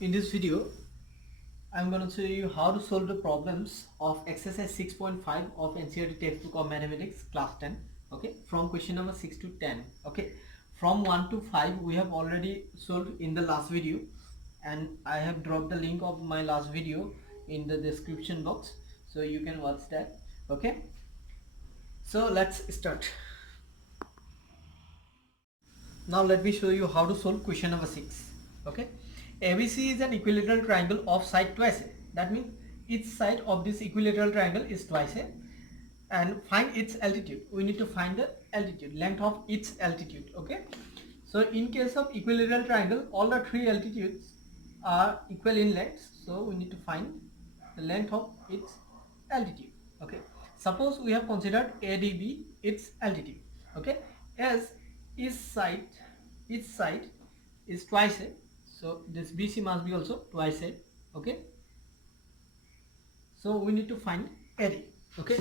In this video, I'm going to show you how to solve the problems of exercise 6.5 of Ncert textbook of mathematics class 10. Okay, from question number 6 to 10. Okay, from 1 to 5 we have already solved in the last video, and I have dropped the link of my last video in the description box, so you can watch that. Okay, so let's start. Now let me show you how to solve question number 6. Okay, ABC is an equilateral triangle of side twice a. That means each side of this equilateral triangle is twice a, and find its altitude. We need to find the altitude, length of its altitude. Okay, so in case of equilateral triangle, all the three altitudes are equal in length, so we need to find the length of its altitude. Okay, suppose we have considered ADB its altitude. Okay, as each side is twice a, so this BC must be also twice a. Okay, so we need to find AD. Okay,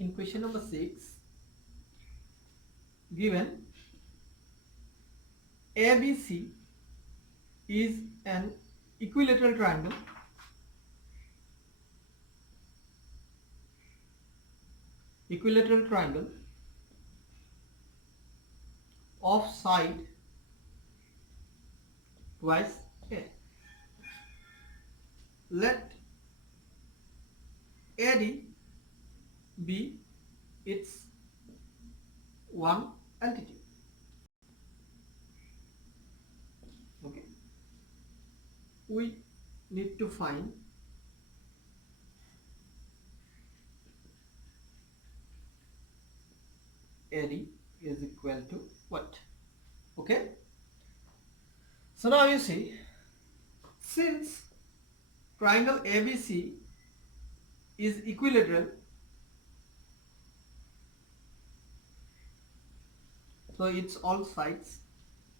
in question number 6, given ABC is an equilateral triangle of side twice a. Let AD be its one altitude. Okay, we need to find AD is equal to what? Okay, so now you see, since triangle ABC is equilateral, so its all sides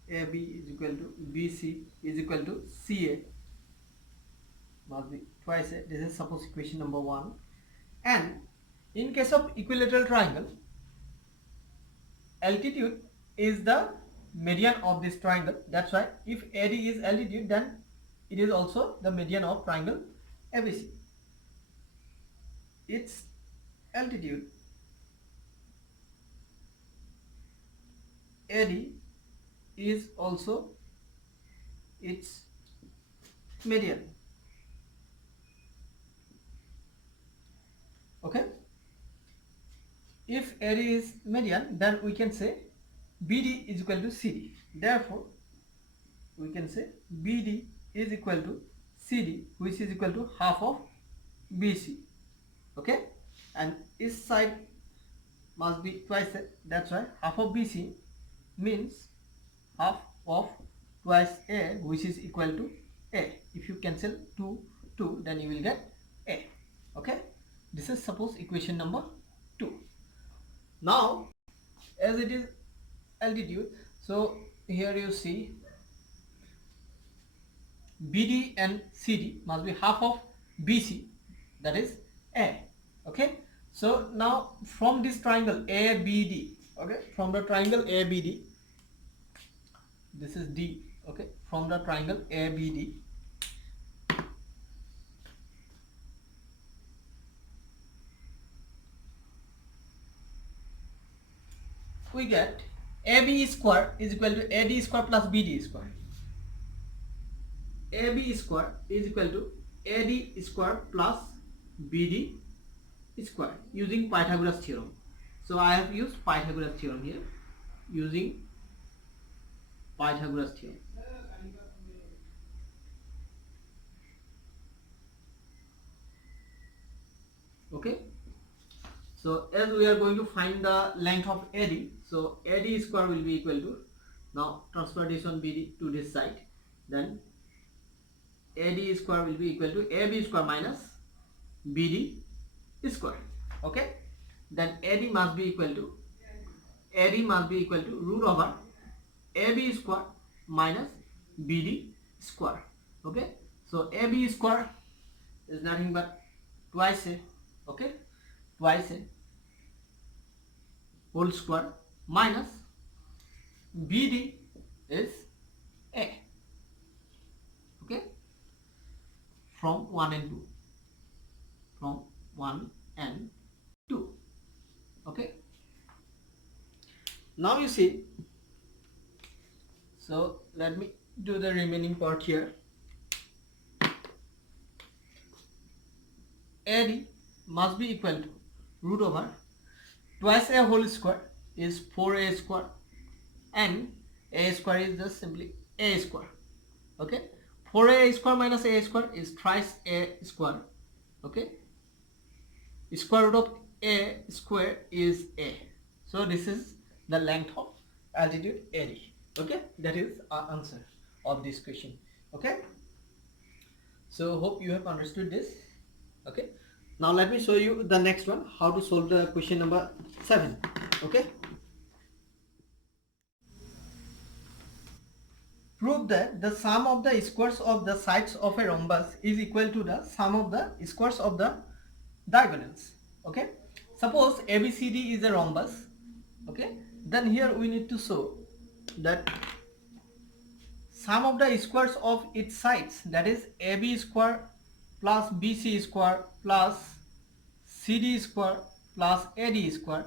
AB is equal to BC is equal to CA, must be twice a. This is suppose equation number 1. And in case of equilateral triangle, altitude is the median of this triangle. That's why if AD is altitude, then it is also the median of triangle ABC. Its altitude AD is also its median. Okay, if AD is median, then we can say BD is equal to CD. Therefore, we can say BD is equal to CD, which is equal to half of BC. Okay, and each side must be twice a. That's why half of BC means half of twice A, which is equal to A. If you cancel 2, then you will get A. Okay, this is suppose equation number 2. Now, as it is altitude, so here you see BD and CD must be half of BC, that is A. Okay, so now from this triangle ABD, okay, from the triangle ABD, this is D. Okay, from the triangle ABD, we get AB square is equal to AD square plus BD square. AB square is equal to AD square plus BD square using Pythagoras theorem. So I have used Pythagoras theorem here, using Pythagoras theorem. Okay, so as we are going to find the length of AD, so AD square will be equal to, now transfer this one BD to this side, then AD square will be equal to AB square minus BD square. Okay, then AD must be equal to root over AB square minus BD square. Okay, so AB square is nothing but twice a. Okay, twice a whole square minus BD is A. from 1 and 2, from 1 and 2. Okay, now you see, so let me do the remaining part here. AD must be equal to root over twice a whole square is 4a square, and a square is just simply a square. Okay, 4a square minus a square is thrice a square. Okay, square root of a square is a, so this is the length of altitude AD. Okay, that is our answer of this question. Okay, so hope you have understood this. Okay, now let me show you the next one, how to solve the question number 7. Okay, prove that the sum of the squares of the sides of a rhombus is equal to the sum of the squares of the diagonals. Okay, suppose ABCD is a rhombus. Okay, then here we need to show that sum of the squares of its sides, that is AB square plus BC square plus CD square plus AD square,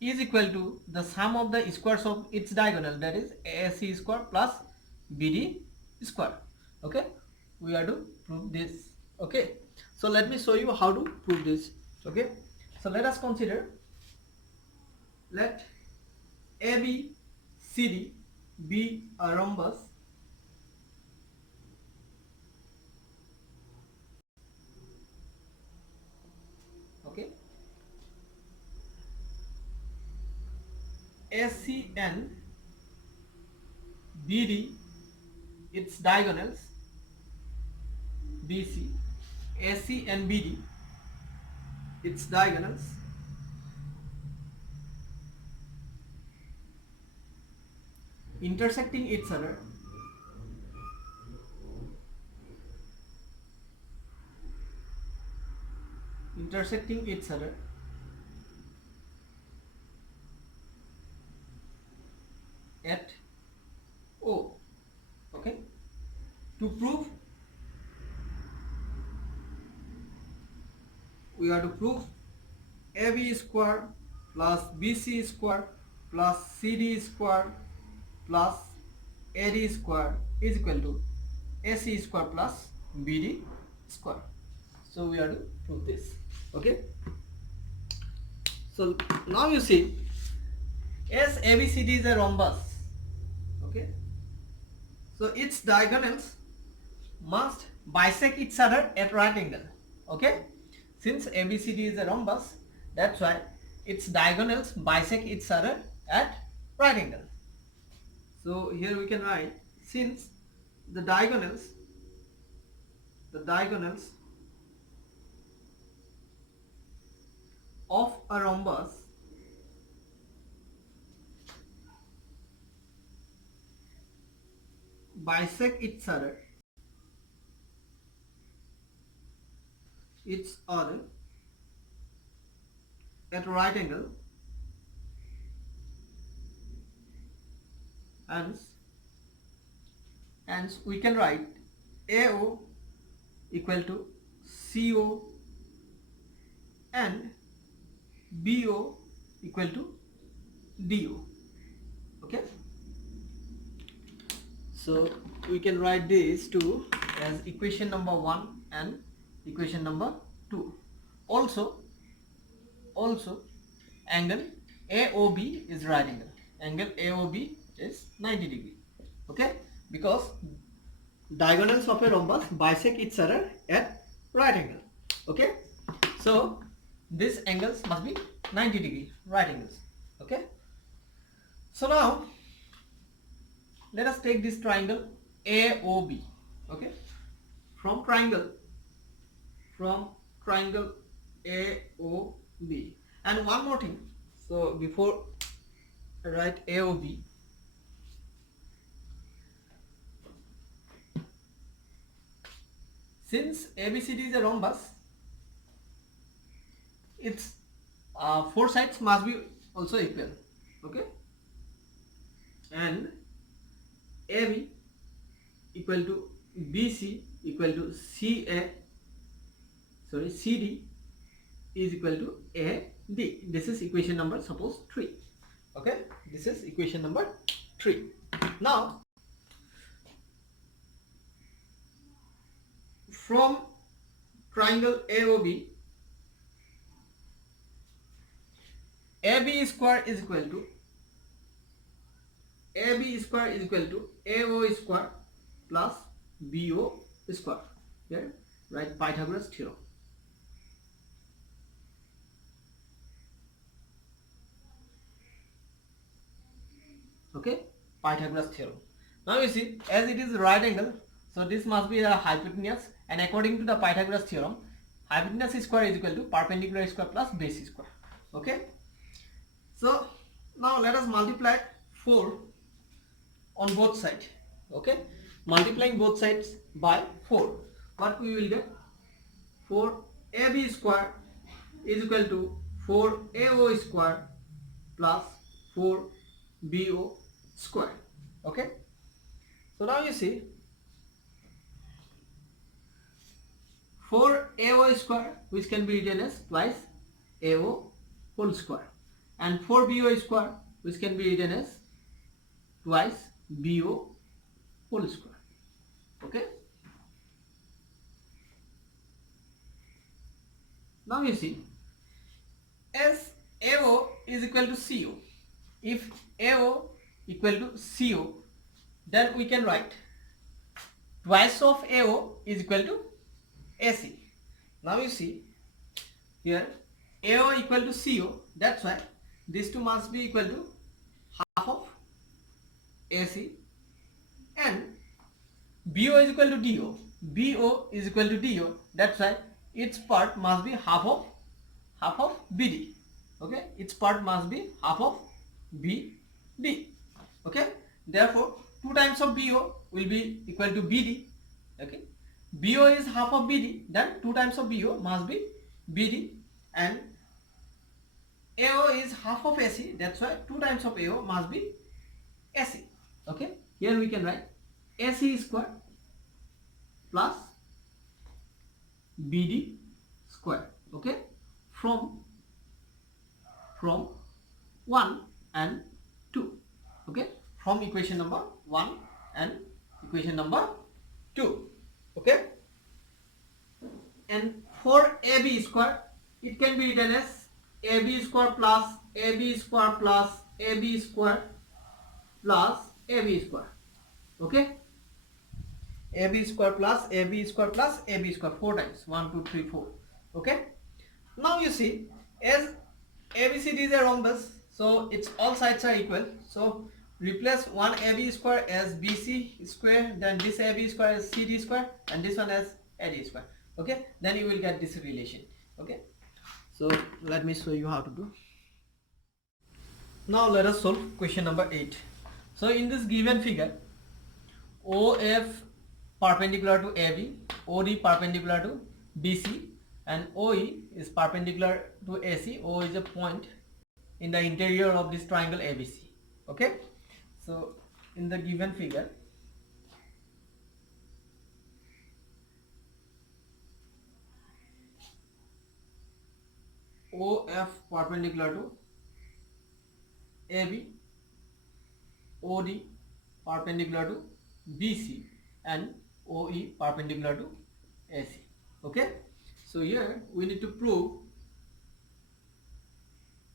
is equal to the sum of the squares of its diagonal, that is AC square plus BD square. Okay, we have to prove this. Okay, so let me show you how to prove this. Okay, so let us consider, let ABCD be a rhombus okay, AC and BD its diagonals, BC, AC and BD its diagonals intersecting each other at O. Okay, to prove, we have to prove AB square plus BC square plus CD square plus AD square is equal to AC square plus BD square. So we have to prove this. Okay, so now you see, as ABCD is a rhombus, okay, so its diagonals must bisect each other at right angle. Okay, since ABCD is a rhombus, that's why its diagonals bisect each other at right angle. So here we can write, since the diagonals of a rhombus bisect each other at right angle, hence we can write AO equal to CO and BO equal to DO. Okay, so we can write these two as equation number 1 and equation number 2. Also angle AOB is right angle. Angle AOB is 90 degree. Okay, because diagonals of a rhombus bisect each other at right angle. Okay, so these angles must be 90 degree right angles. Okay, so now let us take this triangle AOB. Okay, from triangle AOB. And one more thing, so before I write AOB, since ABCD is a rhombus, its four sides must be also equal. Okay, and AB equal to BC equal to CD is equal to AD. This is equation number suppose 3. Okay, this is equation number 3. Now from triangle AOB, AB square is equal to AO square plus BO square. Here write Pythagoras theorem. Okay, Pythagoras theorem. Now you see, as it is right angle, so this must be a hypotenuse, and according to the Pythagoras theorem, hypotenuse square is equal to perpendicular square plus base square. Okay, so now let us multiply 4 on both sides. Okay, multiplying both sides by 4, what we will get? 4AB square is equal to 4AO square plus 4BO square. Okay, so now you see 4AO square, which can be written as twice AO whole square, and 4BO square, which can be written as twice BO whole square. Okay, now you see, as AO is equal to CO, if AO equal to CO, then we can write twice of AO is equal to AC. Now you see here AO equal to CO, that's why these two must be equal to half of AC, and BO is equal to DO. BO is equal to DO, that's why its part must be half of BD. Okay, its part must be half of BD. Okay, therefore 2 times of BO will be equal to BD. Okay, BO is half of BD, then 2 times of BO must be BD, and AO is half of AC, that's why 2 times of AO must be AC. Okay, here we can write AC square plus BD square. Okay, from 1 and 2. Okay, from equation number 1 and equation number 2. Okay, and for AB square, it can be written as AB square plus AB square plus AB square plus AB square. Okay, AB square plus AB square plus AB square 4 times, 1 2 3 4. Okay, now you see, as ABCD is a rhombus, so its all sides are equal, so replace one AB square as BC square, then this AB square as CD square, and this one as AD square. Okay, then you will get this relation. Okay, so let me show you how to do. Now let us solve question number 8. So in this given figure, OF perpendicular to AB, OD perpendicular to BC, and OE is perpendicular to AC. O is a point in the interior of this triangle ABC. Okay, so in the given figure, OF perpendicular to AB, OD perpendicular to BC, and OE perpendicular to AC. Okay, so here we need to prove.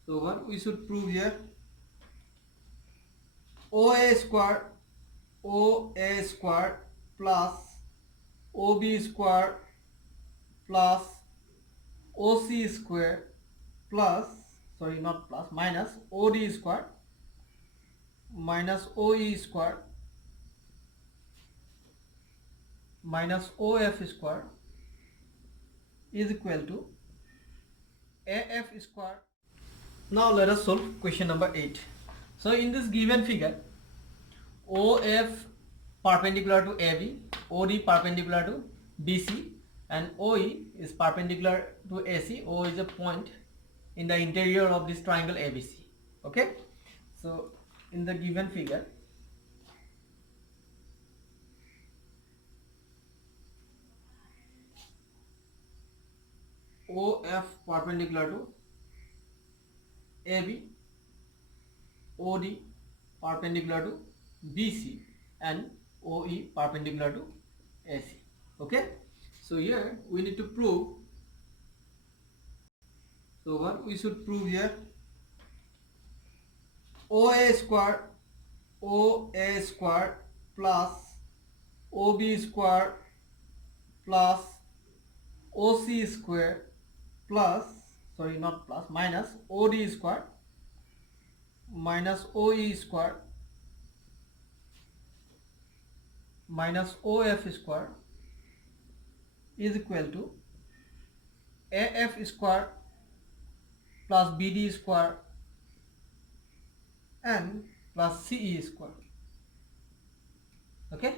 So what we should prove here, OA square plus OB square plus OC square plus, sorry not plus, minus OD square minus OE square minus OF square is equal to AF square. Now let us solve question number 8. So in this given figure, OF perpendicular to AB, OD perpendicular to BC, and OE is perpendicular to AC. O is a point in the interior of this triangle ABC. Okay, so in the given figure, OF perpendicular to AB, OD perpendicular to BC, and OE perpendicular to AC. Okay, so here we need to prove. So what we should prove here? OA square plus OB square plus OC square plus, sorry, not plus, minus OD square minus OE square minus OF square is equal to AF square plus BD square and plus CE square. Okay,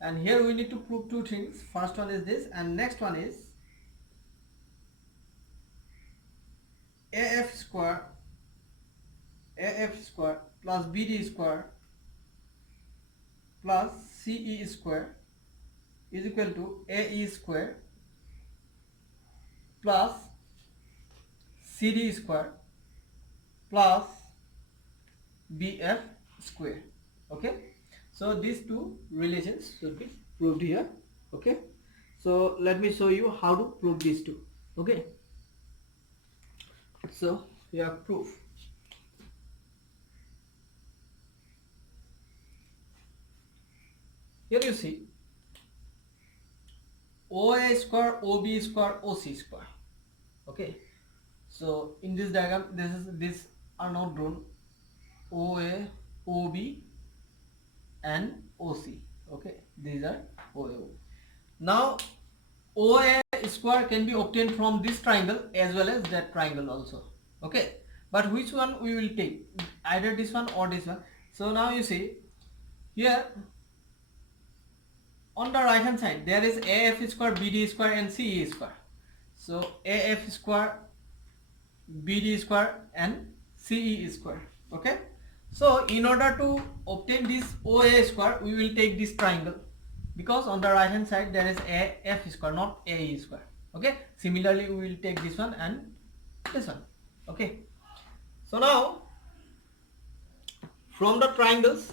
and here we need to prove two things. First one is this, and next one is AF square plus BD square plus CE square is equal to AE square plus CD square plus BF square. Okay, so these two relations should be proved here. Okay, so let me show you how to prove these two. Okay, so here proof. Here you see OA square, OB square, OC square. Okay, so in this diagram, these are not drawn. OA, OB, and OC. Okay, these are OA. Now OA square can be obtained from this triangle as well as that triangle also. Okay, but which one we will take? Either this one or this one. So now you see here on the right hand side there is AF square, BD square, and CE square. So AF square, BD square, and CE square. Okay, so in order to obtain this OA square, we will take this triangle, because on the right hand side there is AF square, not AE square. Okay, similarly we will take this one and this one. Okay, so now from triangles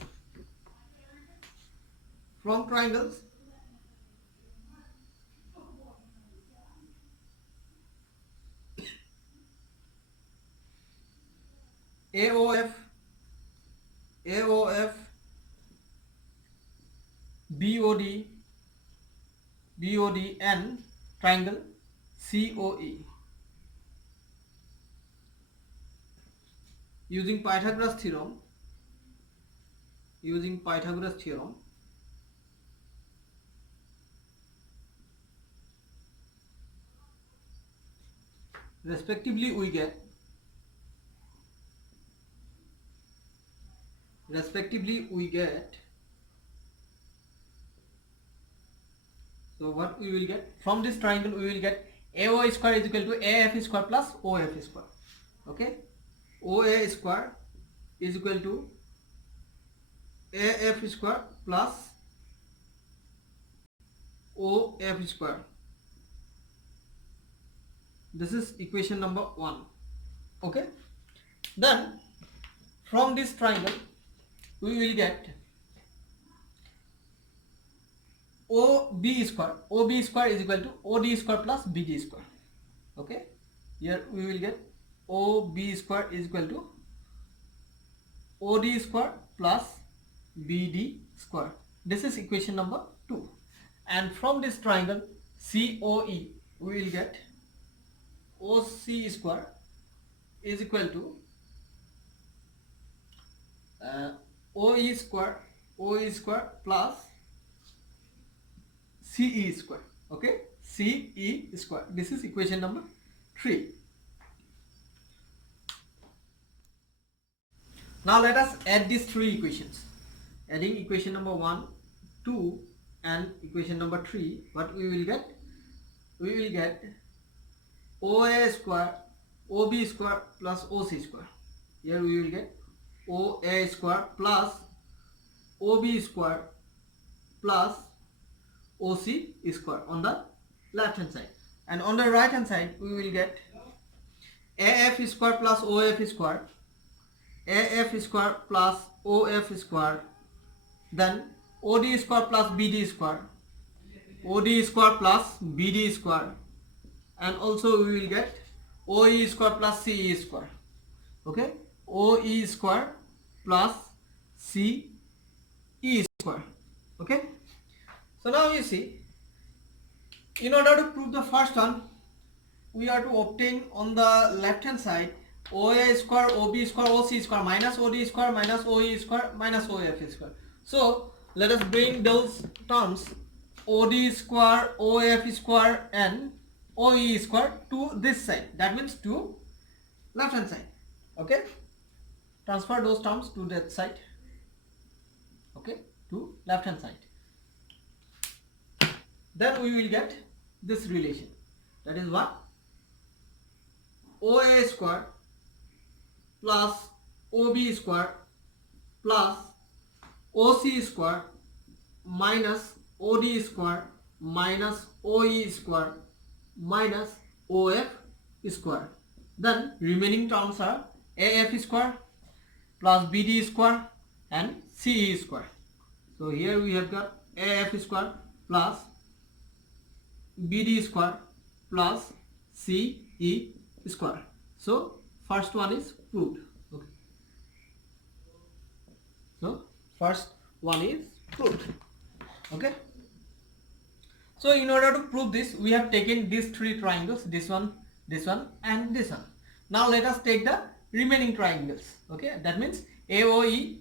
AOF, BOD, and triangle COE. Using Pythagoras theorem, respectively we get so what we will get from this triangle, we will get AO square is equal to AF square plus OF square. Okay, OA square is equal to AF square plus OF square. This is equation number 1. Okay, then from this triangle we will get OB square is equal to OD square plus BD square. Okay, here we will get OB square is equal to OD square plus BD square. This is equation number 2. And from this triangle COE we will get OC square is equal to OE square plus CE square. Okay, CE square. This is equation number 3. Now let us add these 3 equations. Adding equation number 1, 2 and equation number 3, what we will get? We will get OA square, OB square plus OC square. Here we will get OA square plus OB square plus OC square on the left hand side. and on the right hand side we will get AF square plus OF square, AF square plus OF square, then OD square plus BD square, OD square plus BD square, and also we will get OE square plus CE square. Okay, OE square plus CE square. Okay, so now you see, in order to prove the first one, we are to obtain on the left hand side OA square, OB square, OC square minus OD square minus OE square minus OF square. So let us bring those terms OD square, OF square and OE square to this side. That means to left hand side. Okay, transfer those terms to that side. Okay, to left hand side. Then we will get this relation. That is what? OA square plus OB square plus OC square minus OD square minus OE square minus OF square. Then remaining terms are AF square plus BD square and CE square. So here we have got AF square plus BD square plus CE square. So first one is proved. Okay. So first one is proved. Okay. So in order to prove this, we have taken these three triangles, this one and this one. Now let us take the remaining triangles. Okay, that means AOE,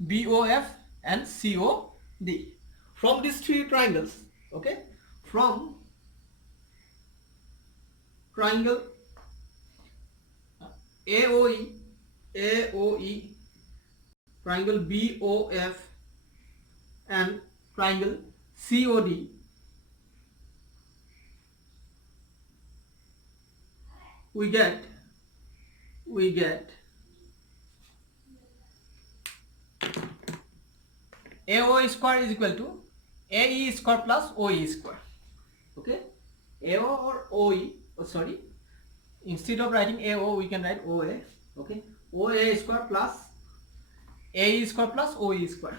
BOF and COD. From these three triangles, okay, from triangle AOE, triangle BOF and triangle COD, we get AO square is equal to AE square plus OE square. Okay, AO or OE, instead of writing AO we can write OA. Okay, OA square plus AE square plus OE square.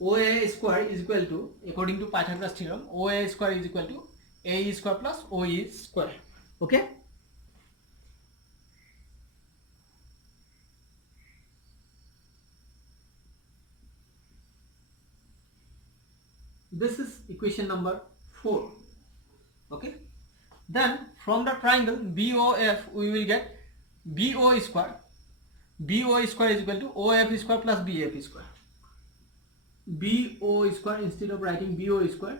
OA square is equal to, according to Pythagoras theorem, OA square is equal to AE square plus OE square. Okay, this is equation number 4. Okay, then from the triangle BOF we will get BO square. BO square is equal to OF square plus BF square. BO square, instead of writing BO square,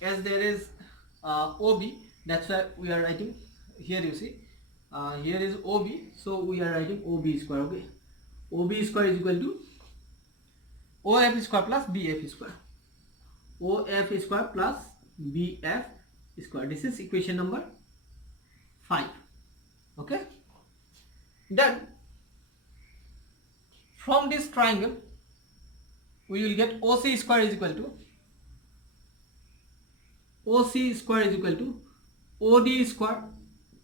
as there is OB, that's why we are writing here. You see, here is OB, so we are writing OB square. Okay, OB square is equal to OF square plus BF square. OF square plus BF square. This is equation number 5. Okay, then from this triangle we will get OC square is equal to OD square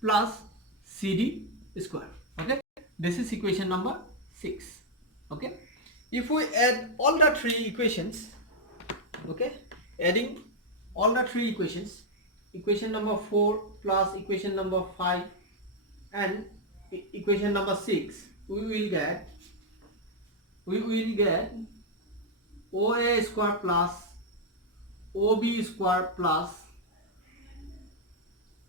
plus CD square. Okay, this is equation number 6. Okay, if we add all the three equations, okay, adding all the three equations, equation number 4 plus equation number 5 and equation number 6, we will get OA square plus OB square plus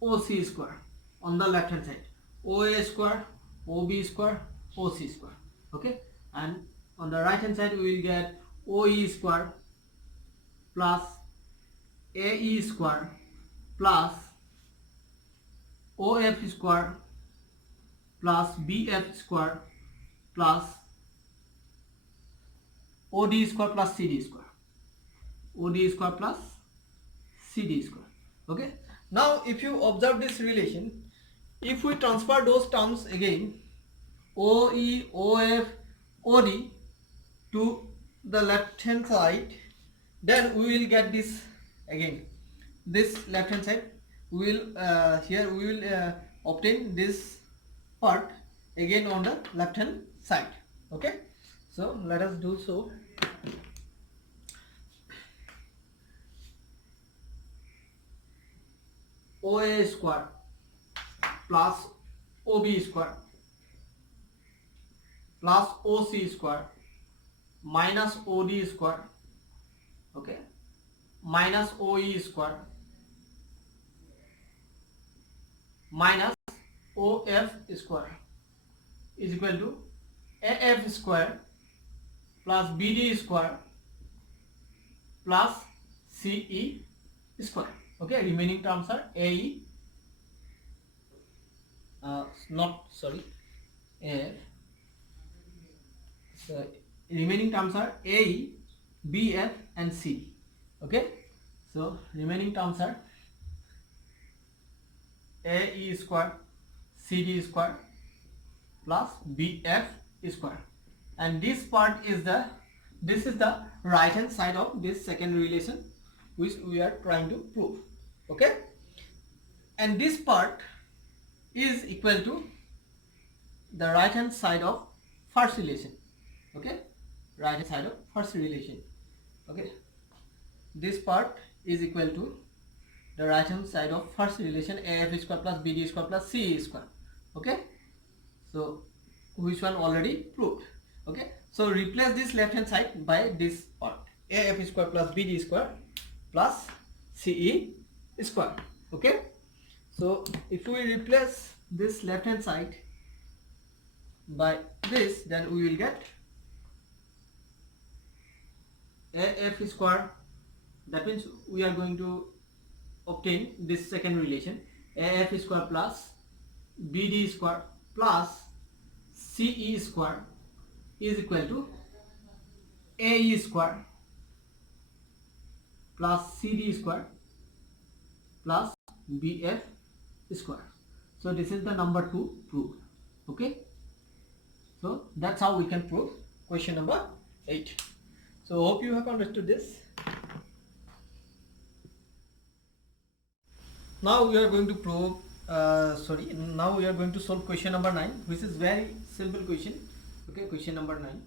OC square on the left hand side. OA square, OB square, OC square. Okay, and on the right hand side we will get OE square plus AE square plus OF square plus BF square plus OD square plus CD square. OD square plus CD square. Okay, now if you observe this relation, if we transfer those terms again, OE, OF, OD to the left hand side, then we will get this again, this left hand side we will here we will obtain this part again on the left hand side. Okay, so let us do so. OA square plus OB square plus OC square minus OD square, okay, minus OE square minus OF square is equal to AF square plus BD square plus CE square. Okay, remaining terms are AE, not sorry, AF. So remaining terms are AE, BF and C. Okay, so remaining terms are AE square, CD square plus BF square, and this part is the right hand side of this second relation which we are trying to prove. Okay, and this part is equal to the right hand side of first relation. Okay, right hand side of first relation. Okay, this part is equal to the right hand side of first relation, AF square plus BD square plus CE square. Okay, so which one already proved. Okay, so replace this left hand side by this part, AF square plus BD square plus CE square. Okay, so if we replace this left hand side by this, then we will get AF square. That means we are going to obtain this second relation, AF square plus BD square plus CE square is equal to AE square plus CD square plus BF square. So this is the number 2 proved. Okay, so that's how we can prove question number 8. So hope you have understood this. Now we are going to prove now we are going to solve question number 9, which is very simple question. Okay, question number 9.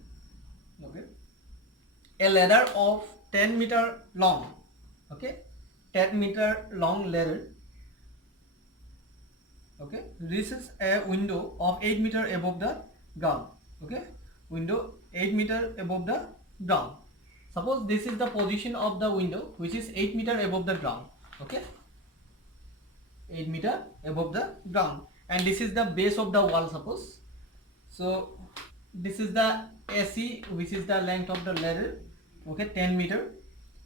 Okay, a ladder of 10 meter long, okay, 10 meter long ladder, okay, reaches a window of 8 meter above the ground. Okay, window 8 meter above the ground. Suppose this is the position of the window, which is 8 meter above the ground. Okay, 8 meter above the ground, and this is the base of the wall, suppose. So this is the AC, which is the length of the ladder. Okay, 10 meter,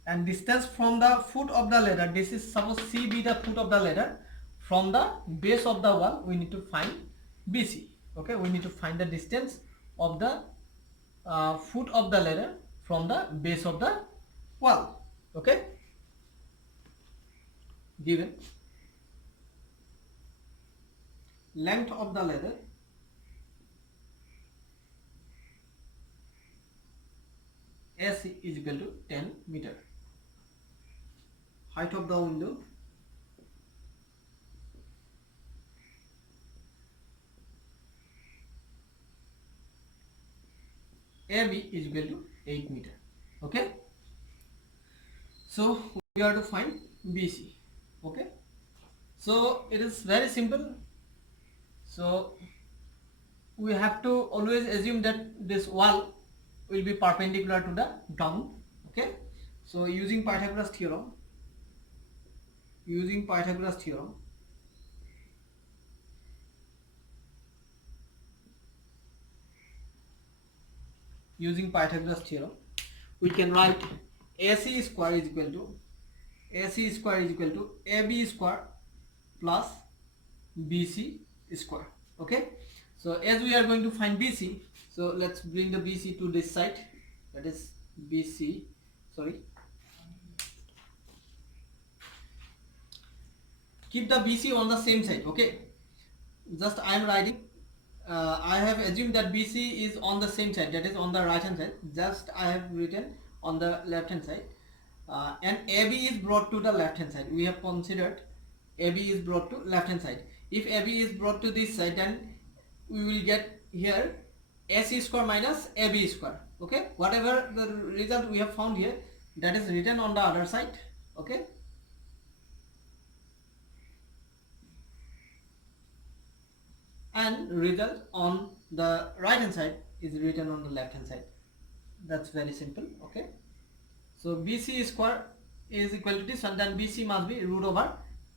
and distance from the foot of the ladder, this is suppose C be the foot of the ladder. From the base of the wall we need to find BC. Okay, we need to find the distance of the foot of the ladder from the base of the wall. Okay, given length of the ladder S is equal to 10 meter, height of the window AB is equal to 8 meter. Okay, so we have to find BC. Okay, so it is very simple. So we have to always assume that this wall will be perpendicular to the ground. Okay, so using Pythagoras theorem, using Pythagoras theorem, we can write AC square is equal to AB square plus BC square. Okay, so as we are going to find BC, so let's bring the BC to this side, that is BC, sorry, keep the BC on the same side. Okay, just I am writing, I have assumed that BC is on the same side, that is on the right hand side. Just I have written on the left hand side, and AB is brought to the left hand side. We have considered AB is brought to left hand side. If AB is brought to this side, then we will get here AC square minus AB square. Okay, whatever the result we have found here, that is written on the other side. Okay, and result on the right hand side is written on the left hand side. That's very simple. Okay, so BC square is equal to this, and then BC must be root over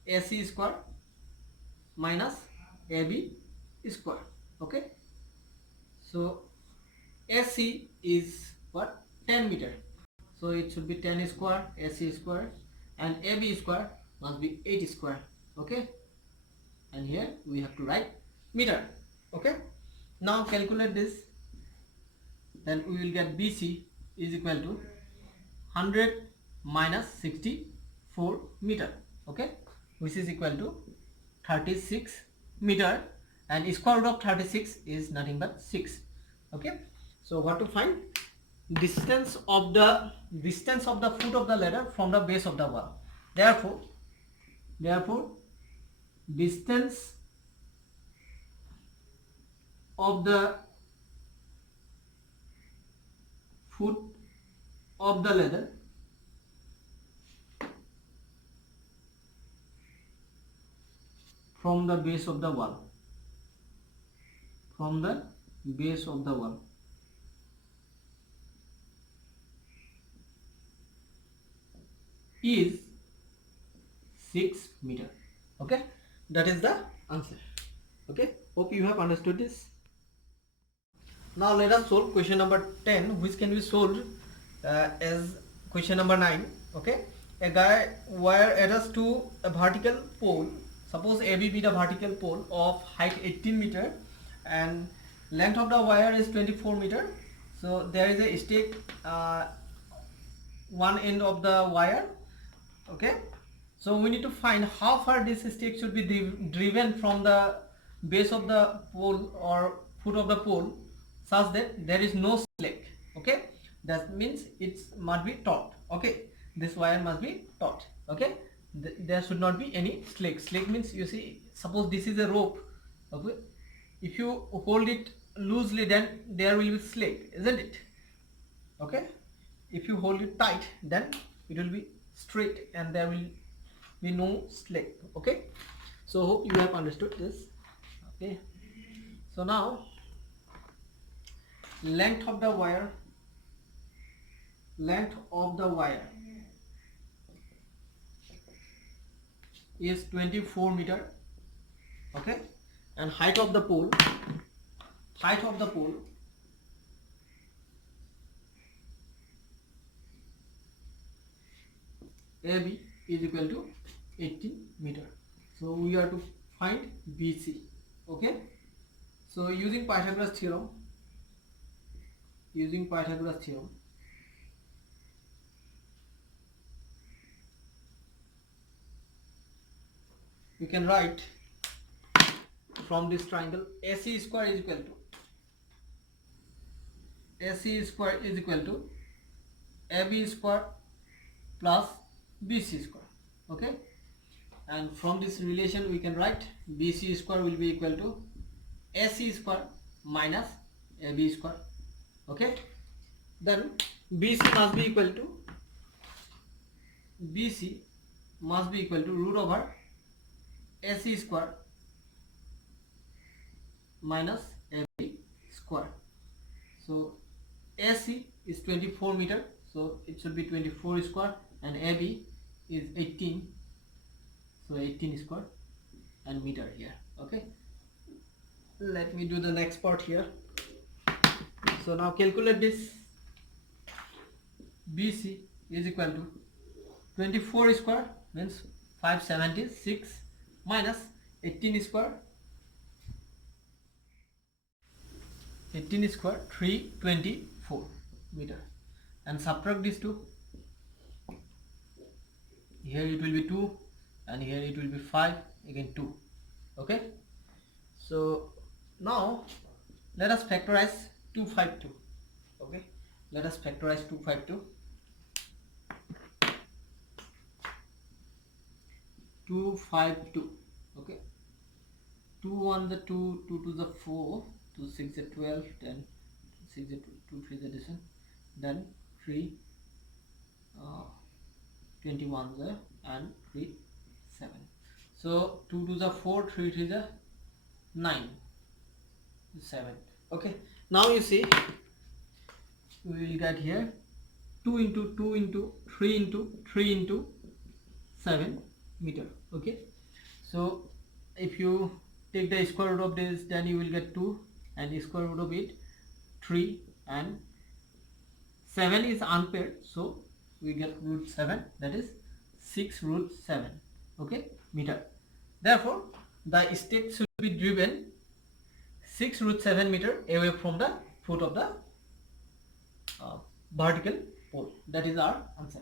AC square minus AB square. Okay, so AC is what, 10 meter, so it should be 10 square AC square, and AB square must be 8 square. Okay, and here we have to write meter. Okay, now calculate this, then we will get BC is equal to 100 minus 64 meter. Okay, which is equal to 36 meter, and square root of 36 is nothing but 6. Okay, so what to find? Distance of the foot of the ladder from the base of the wall. Therefore distance of the foot of the ladder from the base of the wall, is 6 meter. Okay, that is the answer. Okay, hope you have understood this. Now let us solve question number 10, which can be solved as question number 9. Okay, a guy wire adheres to a vertical pole. Suppose AB be the vertical pole of height 18 meter and length of the wire is 24 meter. So there is a stake one end of the wire. Okay, so we need to find how far this stake should be driven from the base of the pole or foot of the pole, such that there is no slack. Okay, that means it must be taut. Okay, this wire must be taut. Okay, there should not be any slack. Slack means, you see, suppose this is a rope. Okay, if you hold it loosely, then there will be slack, isn't it? Okay, if you hold it tight, then it will be straight and there will be no slack. Okay, so hope you have understood this. Okay, so now length of the wire is 24 meter. Okay, and height of the pole AB is equal to 18 meter. So we are to find BC. Okay, so using Pythagoras theorem, we can write from this triangle AC square is equal to AB square plus BC square. Okay, and from this relation we can write BC square will be equal to AC square minus AB square. Okay, then BC must be equal to root over AC square minus AB square. So AC is 24 meter, so it should be 24 square, and AB is 18, so 18 square and meter here. Okay, let me do the next part here. So now calculate this. BC is equal to 24 square means 576 minus 18 square 324 meter, and subtract these two. Here it will be 2 and here it will be 5, again 2. Okay, so now let us factorize 252. Okay, let us factorize 252. 252. Okay, 2 1 the 2, 2 to the 4, 2 6 the 12, then 6 the 2, 2 3 the addition, then 3 21 the and 3 7. So 2 to the 4, 3 to the 9, 7. Okay, now you see we will get here 2 into 2 into 3 into 3 into 7 meter. Okay, so if you take the square root of this, then you will get 2, and the square root of it 3, and 7 is unpaired, so we get root 7, that is 6 root 7. Okay, meter. Therefore the stick should be driven 6 root 7 meter away from the foot of the vertical pole. That is our answer.